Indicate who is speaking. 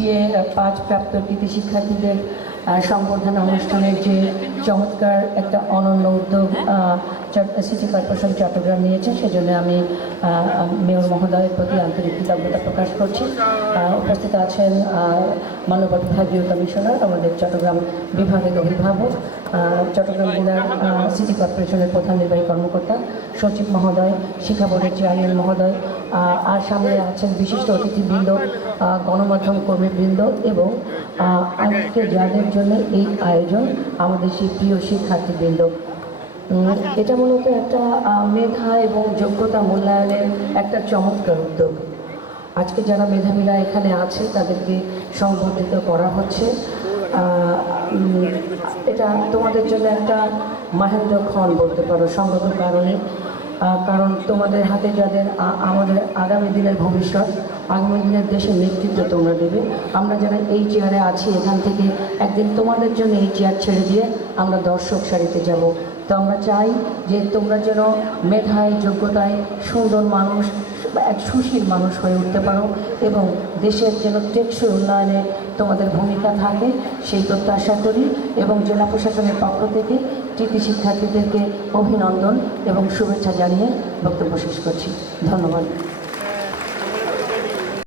Speaker 1: যে পাঁচ প্রাপ্ত কৃতি শিক্ষার্থীদের সংবর্ধনা অনুষ্ঠানের যে চমৎকার একটা অনন্য উদ্যোগ সিটি কর্পোরেশন চট্টগ্রাম নিয়েছে, সেজন্য আমি মেয়র মহোদয়ের প্রতি আন্তরিক কৃতজ্ঞতা প্রকাশ করছি। উপস্থিত আছেন মানব বিভাগীয় কমিশনার, আমাদের চট্টগ্রাম বিভাগের অভিভাবক চট্টগ্রাম জেলার সিটি কর্পোরেশনের প্রধান নির্বাহী কর্মকর্তা, সচিব মহোদয়, শিক্ষা বোর্ডের চেয়ারম্যান মহোদয় আর সামনে আছেন বিশিষ্ট অতিথিবৃন্দ গণমাধ্যম কর্মীবৃন্দ এবং আজকে যাদের জন্য এই আয়োজন আমাদের সেই প্রিয় শিক্ষার্থীবৃন্দ। এটা মূলত একটা মেধা এবং যোগ্যতা মূল্যায়নের একটা চমৎকার উদ্যোগ। আজকে যারা মেধাবীরা এখানে আছে, তাদেরকে সংবর্ধিত করা হচ্ছে। এটা তোমাদের জন্য একটা মাহেন্দ্র খন বলতে পারো সঙ্গত কারণে। কারণ তোমাদের হাতে যাদের আমাদের আগামী দিনের ভবিষ্যৎ আগামী দেশের নেতৃত্ব তোমরা দেবে। আমরা যারা এই চেয়ারে আছি, এখান থেকে একদিন তোমাদের জন্য এই চেয়ার ছেড়ে দিয়ে আমরা দর্শক সারিতে যাব। তো আমরা চাই যে তোমরা যেন মেধায়, যোগ্যতায় সুন্দর মানুষ, এক সুশীল মানুষ হয়ে উঠতে পারো এবং দেশের যেন টেকসই উন্নয়নে তোমাদের ভূমিকা থাকে সেই প্রত্যাশা করি এবং জেলা প্রশাসনের পক্ষ থেকে কৃতি শিক্ষার্থীদেরকে অভিনন্দন এবং শুভেচ্ছা জানিয়ে বক্তব্য শেষ করছি। ধন্যবাদ।